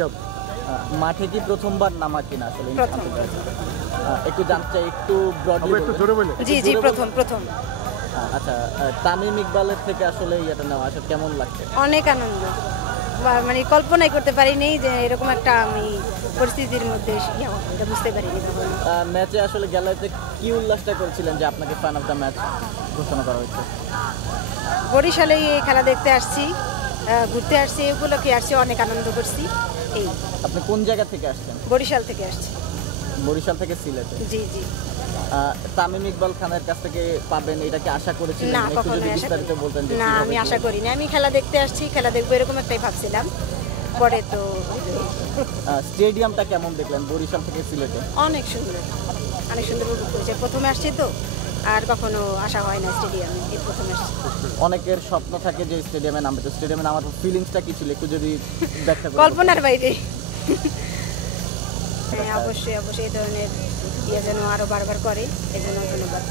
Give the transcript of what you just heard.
Cup. মাঠে কি প্রথমবার নামা কিনা আসলে প্রথম। একটু জানতে চাই, একটু ব্রডলি একটু জোরে বলে। জি জি প্রথম। আচ্ছা, তামিম ইকবালের থেকে আসলে এটা নেওয়া আসলে কেমন লাগছে? অনেক আনন্দ, মানে কল্পনাই করতে পারিনি যে এরকম একটা আমি পরিস্থিতির মধ্যে এটা বুঝতে পারিনি কখনো। ম্যাচে আসলে গ্যালারিতে কি উল্লাসটা করেছিলেন যে আপনাকে ফ্যান অফ দ্য ম্যাচ ঘোষণা করা হয়েছে? বরিশালে এই খেলা দেখতে আসছি, ঘুরতে আসছি, এই উপলক্ষে আসছি, অনেক আনন্দ করছি। এই আপনি কোন জায়গা থেকে আসছেন? বরিশাল থেকে আসছি। বরিশাল থেকে সিলেটে। জি জি। তামিম ইকবাল খানের কাছ থেকে পাবেন এটা কি আশা করেছিলেন? না, একটু কখনোই যদি আশা বিস্তারিত বলতেন যে না, কিভাবে আমি কি আশা করিনি। আমি খেলা দেখতে আসছি, খেলা দেখবো এরকম একটাই ভাবছিলাম। পরে তো স্টেডিয়ামটা কেমন দেখলেন বরিশাল থেকে সিলেটে? অনেক সুন্দর, অনেক সুন্দর উপভোগ করেছে। প্রথমে আসছি তো, আর কখনো আসা হয় না স্টেডিয়ামে, এই প্রথম আসছি। অনেকের স্বপ্ন থাকে যে স্টেডিয়ামে নামবে, তো স্টেডিয়ামে নামার ফিলিংসটা কি ছিল একটু যদি ব্যাখ্যা করেন? কল্পনার বাইরে। হ্যাঁ, অবশ্যই এই ধরনের ইয়ে যেন আরো বারবার করে, এই জন্য ধন্যবাদ।